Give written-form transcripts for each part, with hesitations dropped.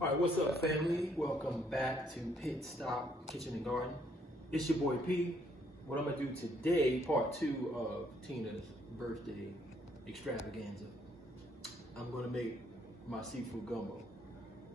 All right, what's up, family? Welcome back to Pit Stop Kitchen and Garden. It's your boy P. What I'm gonna do today, part 2 of Tina's birthday extravaganza. I'm gonna make my seafood gumbo.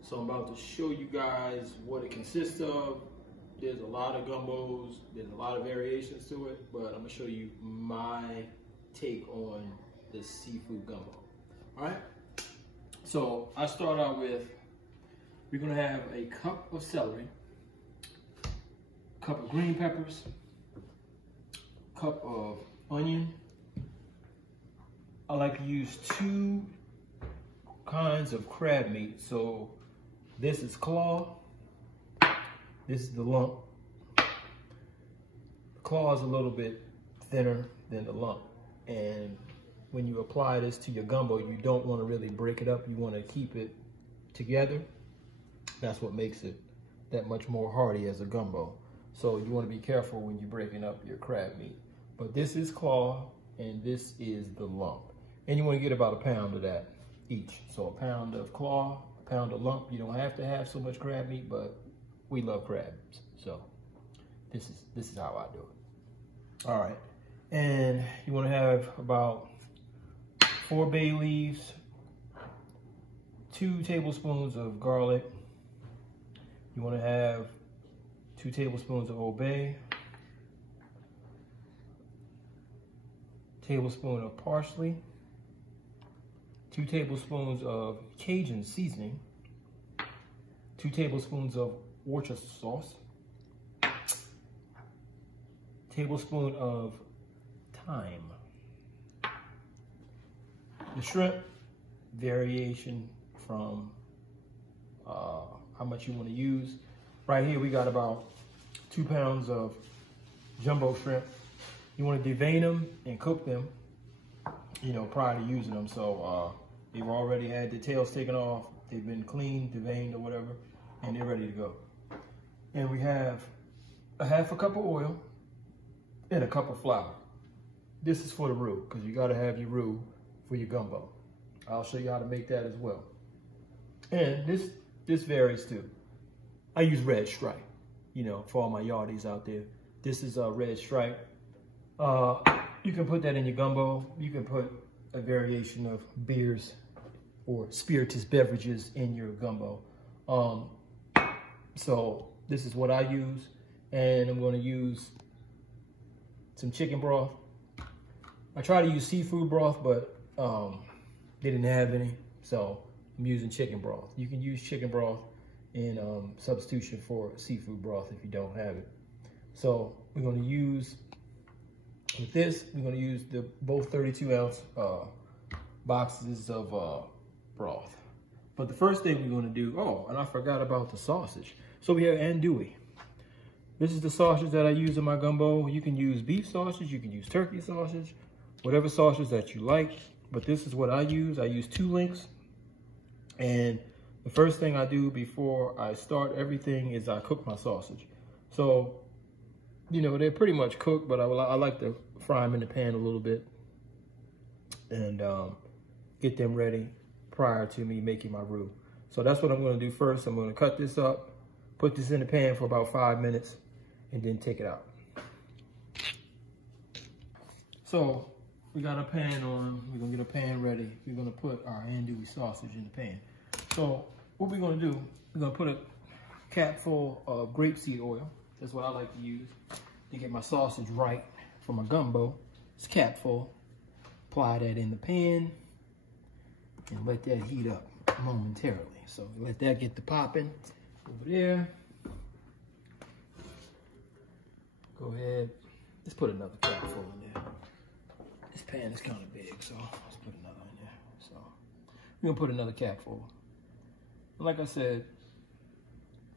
So I'm about to show you guys what it consists of. There's a lot of gumbos, there's a lot of variations to it, but I'm gonna show you my take on the seafood gumbo. All right, so I start out with, we're gonna have a cup of celery, cup of green peppers, cup of onion. I like to use 2 kinds of crab meat. So this is claw, this is the lump. The claw is a little bit thinner than the lump. And when you apply this to your gumbo, you don't want to really break it up. You want to keep it together. That's what makes it that much more hearty as a gumbo. So you want to be careful when you're breaking up your crab meat. But this is claw and this is the lump. And you want to get about 1 pound of that each. So 1 pound of claw, 1 pound of lump. You don't have to have so much crab meat, but we love crabs. So this is how I do it. All right. And you want to have about 4 bay leaves, 2 tablespoons of garlic. You want to have 2 tablespoons of Old Bay, tablespoon of parsley, 2 tablespoons of Cajun seasoning, 2 tablespoons of Worcestershire sauce, tablespoon of thyme. The shrimp, variation from how much you want to use. Right here we got about 2 pounds of jumbo shrimp. You want to devein them and cook them, you know, prior to using them. So they've already had the tails taken off, they've been cleaned, deveined or whatever, and they're ready to go. And we have a 1/2 cup of oil and a cup of flour. This is for the roux, because you got to have your roux for your gumbo. I'll show you how to make that as well. And this varies too. I use red stripe, you know, for all my yardies out there. This is a red stripe. You can put that in your gumbo. You can put a variation of beers or spirituous beverages in your gumbo. So this is what I use. And I'm going to use some chicken broth. I try to use seafood broth, but they didn't have any, so I'm using chicken broth. You can use chicken broth in substitution for seafood broth if you don't have it. So we're going to use, with this, we're going to use both 32-ounce boxes of broth. But the first thing we're going to do, oh, and I forgot about the sausage. So we have andouille. This is the sausage that I use in my gumbo. You can use beef sausage, you can use turkey sausage, whatever sausage that you like. But this is what I use. I use 2 links. And the first thing I do before I start everything is I cook my sausage. So, you know, they're pretty much cooked, but I like to fry them in the pan a little bit and get them ready prior to me making my roux. So that's what I'm going to do first. I'm going to cut this up, put this in the pan for about 5 minutes, and then take it out. So we got a pan on, we're gonna get a pan ready. We're gonna put our andouille sausage in the pan. So what we're gonna do, we're gonna put a cap full of grapeseed oil. That's what I like to use to get my sausage right for my gumbo. It's cap full. Apply that in the pan and let that heat up momentarily. So let that get the popping over there. Go ahead, let's put another cap full in there. This pan is kind of big, so let's put another in there. So we're gonna put another cap full. Like I said,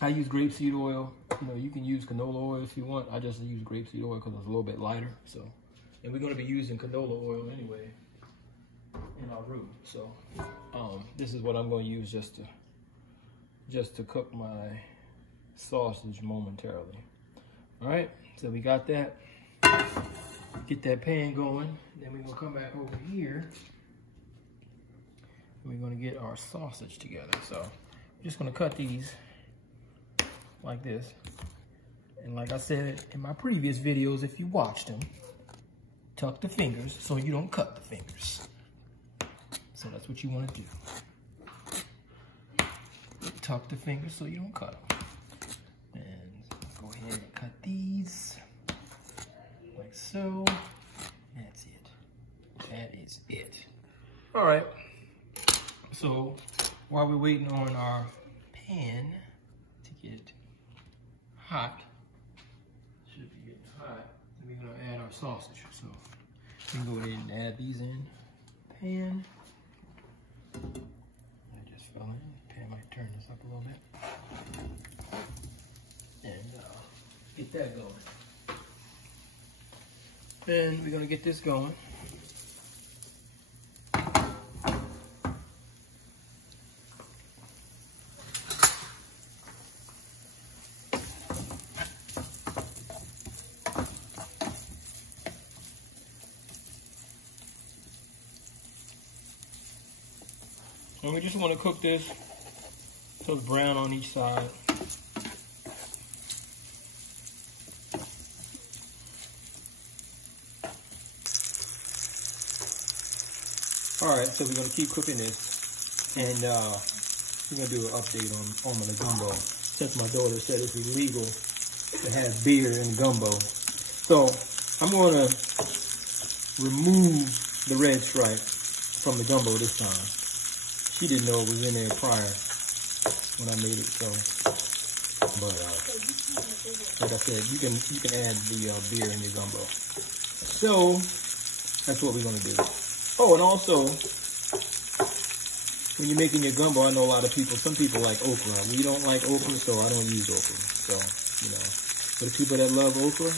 I use grapeseed oil. You know, you can use canola oil if you want. I just use grapeseed oil because it's a little bit lighter. So, and we're gonna be using canola oil anyway in our roux. So, this is what I'm gonna use just to cook my sausage momentarily. All right, so we got that. Get that pan going. Then we're gonna come back over here. And we're gonna get our sausage together. So just gonna cut these like this. And like I said in my previous videos, if you watched them, tuck the fingers so you don't cut the fingers. So that's what you want to do. Tuck the fingers so you don't cut them. And go ahead and cut these like so. That's it. That is it. All right. So while we're waiting on our pan to get hot, should be getting hot, we're gonna add our sausage. So we can go ahead and add these in the pan. I just fell in. The pan might turn this up a little bit. And get that going. Then we're gonna get this going. And we just want to cook this so it's brown on each side. Alright, so we're going to keep cooking this. And we're going to do an update on the gumbo. Since my daughter said it's illegal to have beer in gumbo. So I'm going to remove the red stripe from the gumbo this time. She didn't know it was in there prior when I made it, so. But like I said, you can add the beer in your gumbo. So that's what we're gonna do. Oh, and also when you're making your gumbo, I know a lot of people. Some people like okra. We don't like okra, so I don't use okra. So for the people that love okra,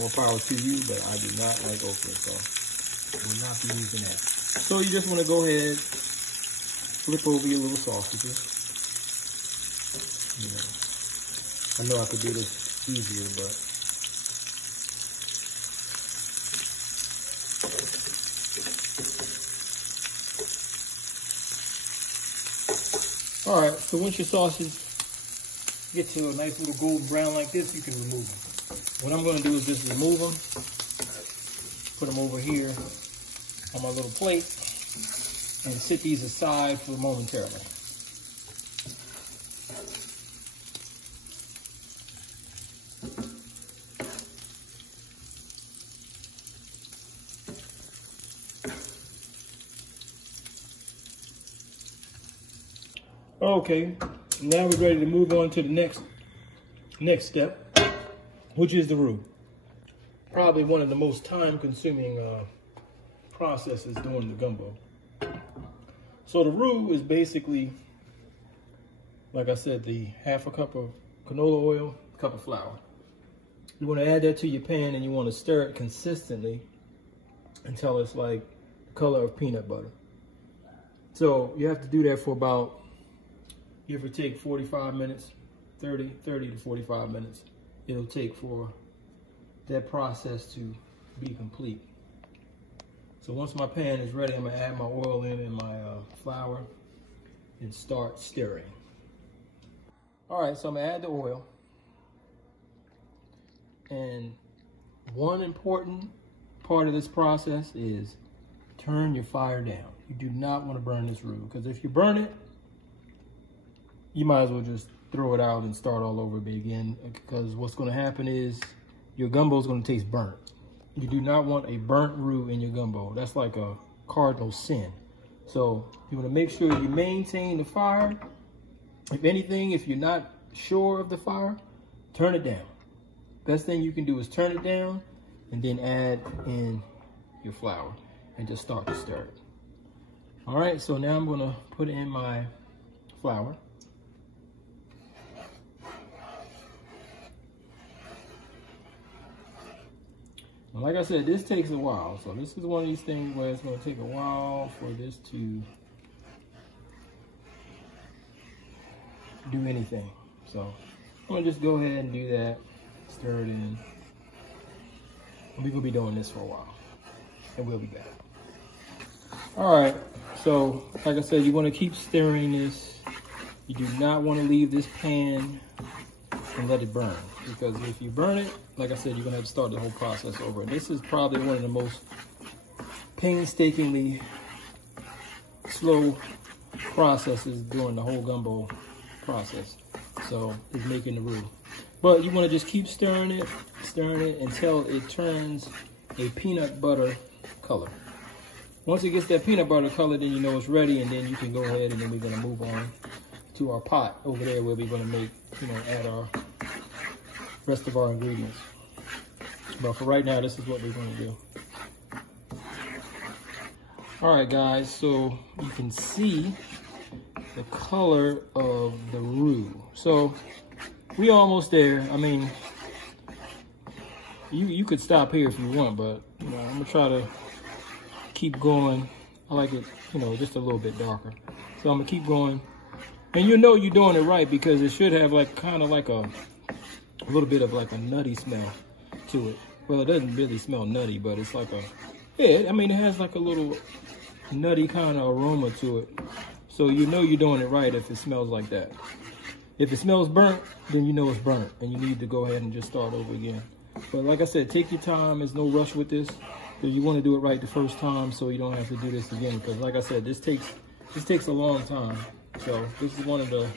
more power to you. But I do not like okra, so I will not be using that. So you just want to go ahead. Flip over your little sausages. I know I could do this easier, but all right. So once your sausages get to a nice little golden brown like this, you can remove them. What I'm going to do is just remove them, put them over here on my little plate, and sit these aside for momentarily. Okay, now we're ready to move on to the next step, which is the roux. Probably one of the most time-consuming processes doing the gumbo. So the roux is basically, like I said, the half a cup of canola oil, a cup of flour. You want to add that to your pan and you want to stir it consistently until it's like the color of peanut butter. So you have to do that for about, give or take 45 minutes, 30 to 45 minutes. It'll take for that process to be complete. So once my pan is ready, I'm gonna add my oil in and my flour and start stirring. All right, so I'm gonna add the oil. And one important part of this process is turn your fire down. You do not want to burn this roux, because if you burn it, you might as well just throw it out and start all over again, because what's going to happen is your gumbo is going to taste burnt. You do not want a burnt roux in your gumbo. That's like a cardinal sin. So you want to make sure you maintain the fire. If anything, if you're not sure of the fire, turn it down. Best thing you can do is turn it down and then add in your flour and just start to stir it. All right, so now I'm going to put in my flour. And like I said, this takes a while. So this is one of these things where it's going to take a while for this to do anything. So I'm going to just go ahead and do that, stir it in. And we're going to be doing this for a while. And we'll be back. All right, so like I said, you want to keep stirring this You do not want to leave this pan and let it burn, because if you burn it, like I said, you're gonna have to start the whole process over. And this is probably one of the most painstakingly slow processes during the whole gumbo process. So it's making the roux. But you want to just keep stirring it until it turns a peanut butter color. Once it gets that peanut butter color, then you know it's ready, and then you can go ahead, and then we're going to move on to our pot over there where we're going to make, add our rest of our ingredients. But for right now, this is what we're going to do. All right, guys, so you can see the color of the roux. So we almost there. I mean, you could stop here if you want, but I'm gonna try to keep going. I like it, just a little bit darker. So I'm gonna keep going, and you're doing it right, because it should have kind of like a little bit of like a nutty smell to it. Well, it doesn't really smell nutty, but it's like it has like a little nutty kind of aroma to it. So you're doing it right if it smells like that. If it smells burnt, then you know it's burnt, and you need to go ahead and just start over again. But like I said, take your time. There's no rush with this. You want to do it right the first time, so you don't have to do this again. Because like I said, this takes a long time. So this is one of the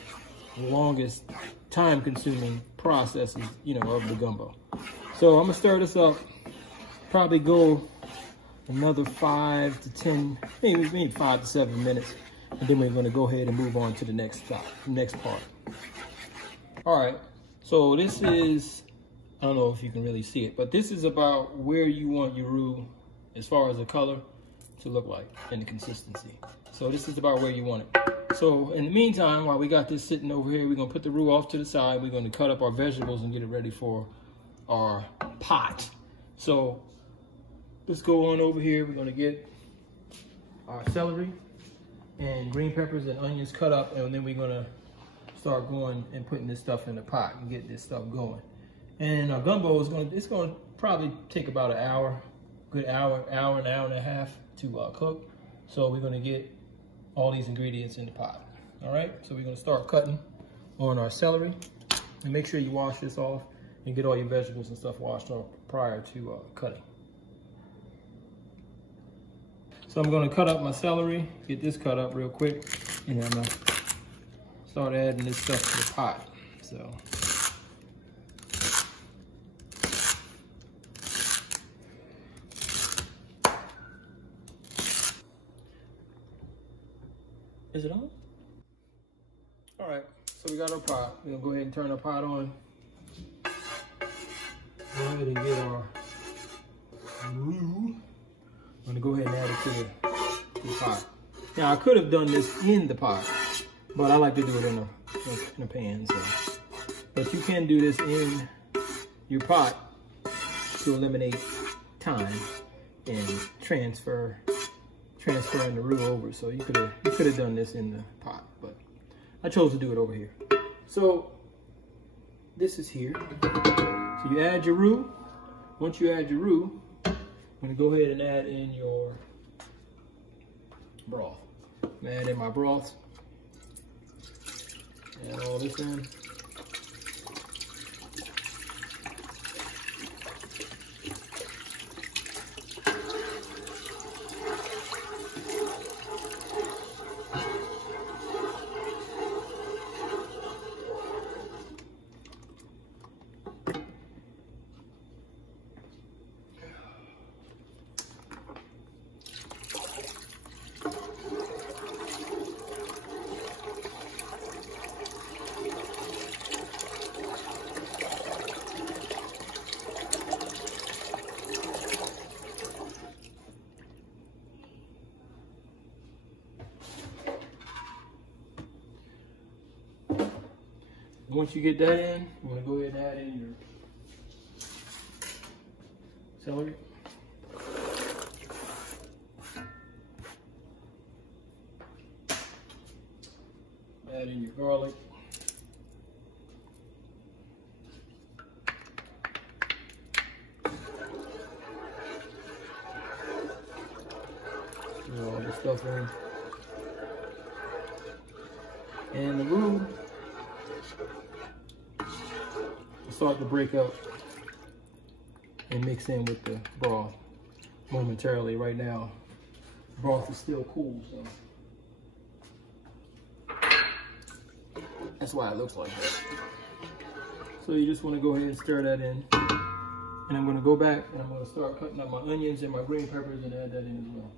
longest time-consuming processes, of the gumbo. So I'm gonna stir this up. Probably go another 5 to 10, maybe 5 to 7 minutes. And then we're going to go ahead and move on to the next part. All right, so this is, I don't know if you can really see it, but this is about where you want your roux, as far as the color, to look like and the consistency. So this is about where you want it. So in the meantime, while we got this sitting over here, we're going to put the roux off to the side. We're going to cut up our vegetables and get it ready for our pot. So let's go on over here. We're going to get our celery and green peppers and onions cut up, and then we're gonna start going and putting this stuff in the pot and get this stuff going. And our gumbo it's gonna probably take about an hour, an hour and a half to cook. So we're gonna get all these ingredients in the pot. All right, so we're gonna start cutting on our celery, and make sure you wash this off and get all your vegetables and stuff washed off prior to cutting. So I'm going to cut up my celery, get this cut up real quick, and I'm going to start adding this stuff to the pot. So is it on? All right, so we got our pot. We're going to go ahead and turn our pot on. Go ahead and get our roux. I'm gonna go ahead and add it to the pot. Now I could have done this in the pot, but I like to do it in a pan. So, but you can do this in your pot to eliminate time and transferring the roux over. So you could have done this in the pot, but I chose to do it over here. So this is here. So you add your roux. Once you add your roux, I'm gonna go ahead and add in your broth. I'm gonna add in my broth. Add all this in. Once you get that in, I'm going to go ahead and add in your celery. Add in your garlic. Throw all this stuff in. And the roux. start to break up and mix in with the broth momentarily. Right now, broth is still cool, so that's why it looks like that. So you just want to go ahead and stir that in. And I'm going to go back and I'm going to start cutting up my onions and my green peppers and add that in as well.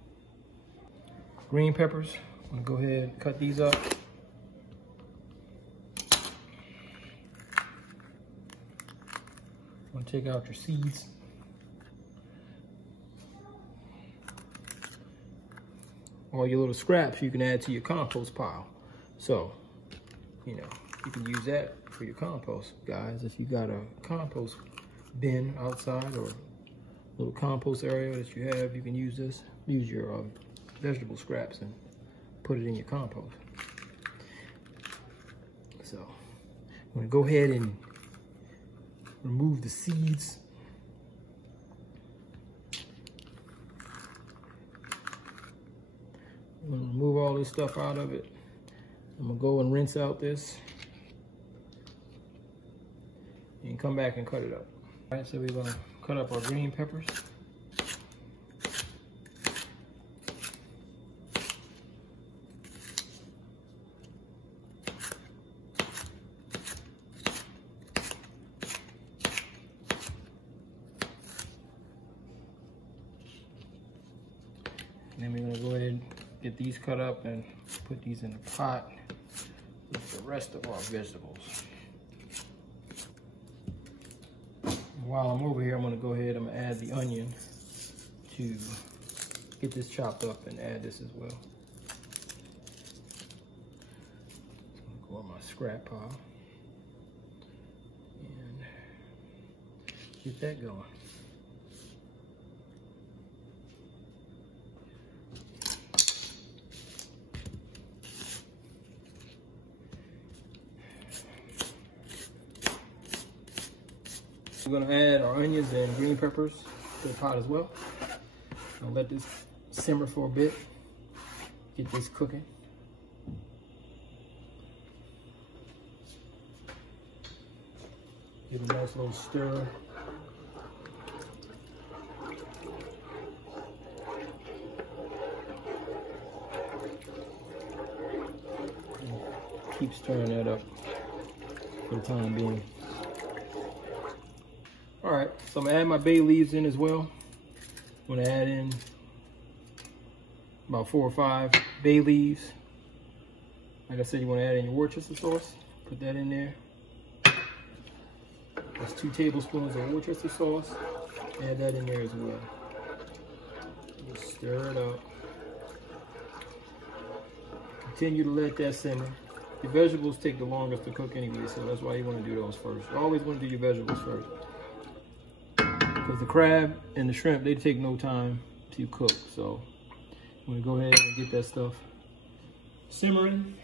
Green peppers, I'm going to go ahead and cut these up. I'm going to take out your seeds. All your little scraps you can add to your compost pile. So, you know, you can use that for your compost, guys. If you got a compost bin outside or a little compost area that you have, you can use this. Use your vegetable scraps and put it in your compost. So I'm going to go ahead and remove the seeds. I'm going to remove all this stuff out of it. I'm going to go and rinse out this and come back and cut it up. All right, so we're going to cut up our green peppers. And then we're going to go ahead and get these cut up and put these in a pot with the rest of our vegetables. While I'm over here, I'm going to go ahead and add the onion to get this chopped up and add this as well. So I'm going to go on my scrap pile and get that going. We're going to add our onions and green peppers to the pot as well. I'll let this simmer for a bit, get this cooking. Give it a nice little stir. And keep stirring that up for the time being. All right, so I'm gonna add my bay leaves in as well. I'm gonna add in about 4 or 5 bay leaves. Like I said, you wanna add in your Worcester sauce. Put that in there. That's 2 tablespoons of Worcester sauce. Add that in there as well. Just stir it up. Continue to let that simmer. Your vegetables take the longest to cook anyway, so that's why you wanna do those first. You always wanna do your vegetables first. Because the crab and the shrimp, they take no time to cook. So I'm gonna go ahead and get that stuff simmering.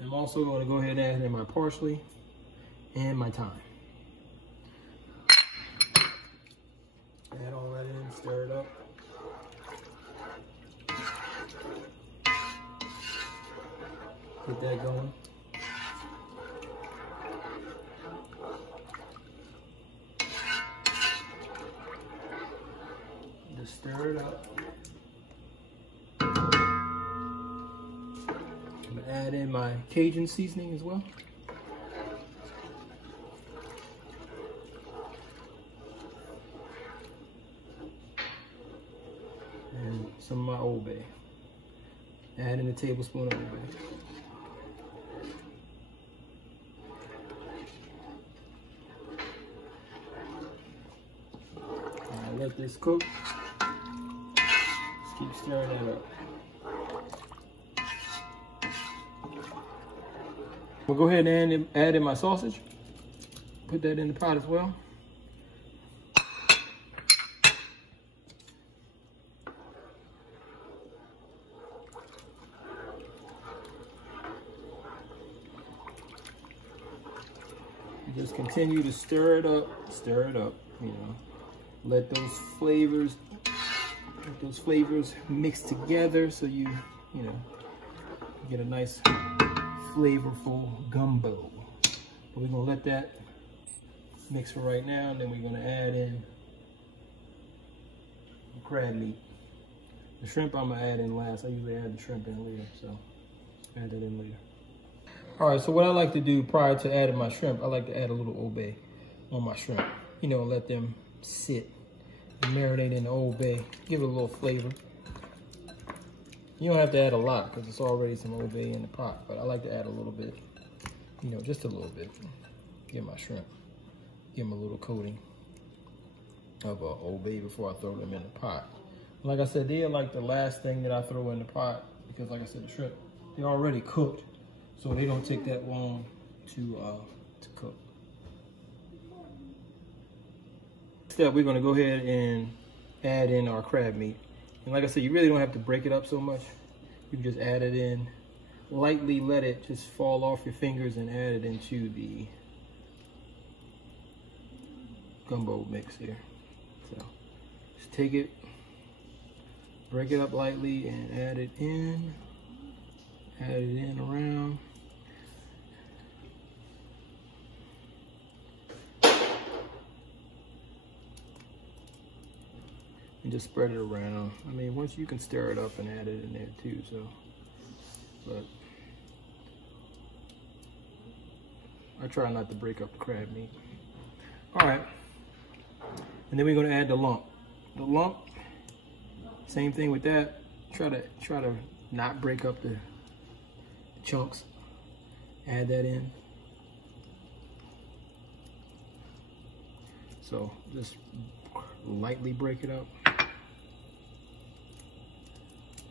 I'm also gonna go ahead and add in my parsley and my thyme. Add all that in, stir it up. Get that going. Just stir it up. I'm gonna add in my Cajun seasoning as well. And some of my Old Bay. Add in a tablespoon of Old Bay. Let this cook. Just keep stirring that up. We'll go ahead and add in my sausage. Put that in the pot as well. Just continue to stir it up, you know. Let those flavors Get those flavors mixed together so you know, get a nice flavorful gumbo. But we're gonna let that mix for right now, and then we're gonna add in the crab meat. The shrimp I'm gonna add in last. I usually add the shrimp in later, so add that in later. All right, so what I like to do prior to adding my shrimp, I like to add a little Old Bay on my shrimp. You know, let them sit and marinate in the Old Bay, give it a little flavor. You don't have to add a lot because it's already some Old Bay in the pot, but I like to add a little bit, you know, just a little bit. Give my shrimp, give them a little coating of Old Bay before I throw them in the pot. Like I said, they are like the last thing that I throw in the pot because, like I said, the shrimp, they're already cooked, so they don't take that long to cook. Step, we're gonna go ahead and add in our crab meat. And like I said, you really don't have to break it up so much. You can just add it in, lightly let it just fall off your fingers and add it into the gumbo mix here. So just take it, break it up lightly and add it in around. And just spread it around. I mean, once you can stir it up and add it in there too, so. But I try not to break up the crab meat. All right, and then we're gonna add the lump. The lump, same thing with that. Try to not break up the chunks. Add that in. So just lightly break it up.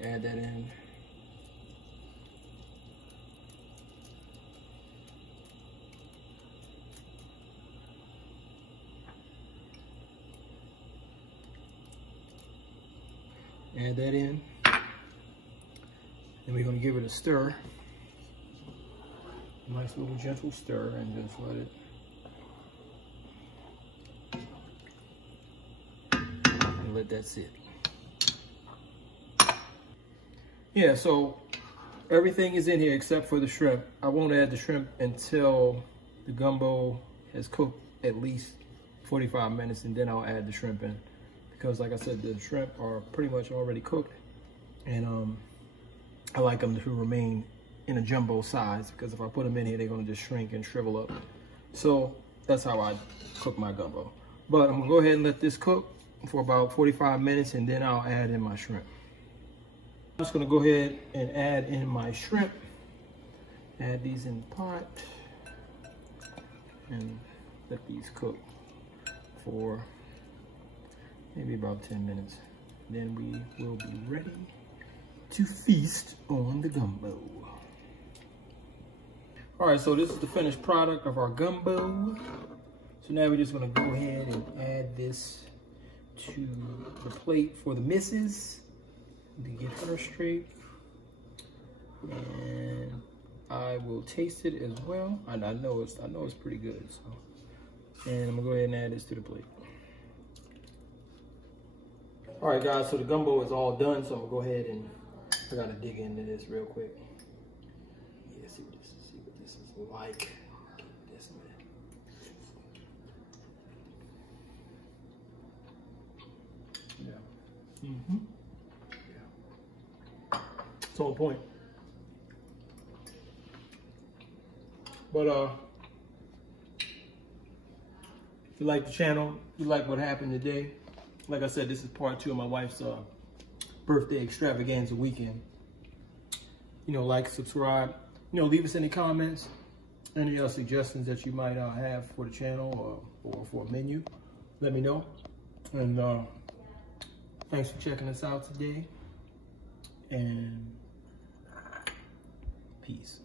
Add that in. Add that in. And we're going to give it a stir. Nice little gentle stir, and just let it, and let that sit. Yeah, so everything is in here except for the shrimp. I won't add the shrimp until the gumbo has cooked at least 45 minutes, and then I'll add the shrimp in. Because like I said, the shrimp are pretty much already cooked, and I like them to remain in a jumbo size, because if I put them in here, they're gonna just shrink and shrivel up. So that's how I cook my gumbo. But I'm gonna go ahead and let this cook for about 45 minutes, and then I'll add in my shrimp. I'm just gonna go ahead and add in my shrimp. Add these in the pot and let these cook for maybe about 10 minutes. Then we will be ready to feast on the gumbo. All right, so this is the finished product of our gumbo. So now we're just gonna go ahead and add this to the plate for the missus to get her straight. And I will taste it as well. I know it's pretty good. So, and I'm gonna go ahead and add this to the plate. All right, guys, so the gumbo is all done. So I'm gonna go ahead and I gotta dig into this real quick. Yeah, see what this is like. This man. Yeah. Mm-hmm. Yeah. It's on point. But if you like the channel, if you like what happened today, like I said, this is part 2 of my wife's birthday extravaganza weekend. You know, like, subscribe, you know, leave us any comments, any suggestions that you might have for the channel or for a menu. Let me know. And thanks for checking us out today. And peace.